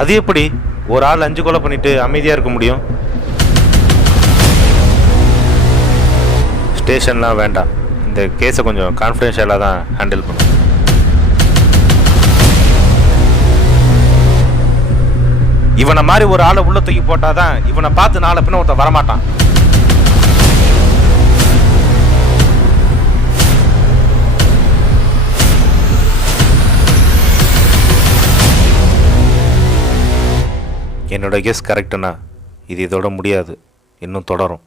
அது எப்படி ஒரு ஆள் 5 கொலை பண்ணிட்டு அமைதியாக இருக்க முடியும்? ஸ்டேஷன்லாம் வேண்டாம், இந்த கேஸை கொஞ்சம் கான்ஃபிடென்ஷியலாக தான் ஹேண்டில் பண்ணும். இவனை மாதிரி ஒரு ஆளை உள்ள தூக்கி போட்டாதான் இவனை பார்த்து நாளை பின்ன ஒருத்தன் வரமாட்டான். என்னோட கெஸ் கரெக்டுனா இது இதோட முடியாது, இன்னும் தொடரும்.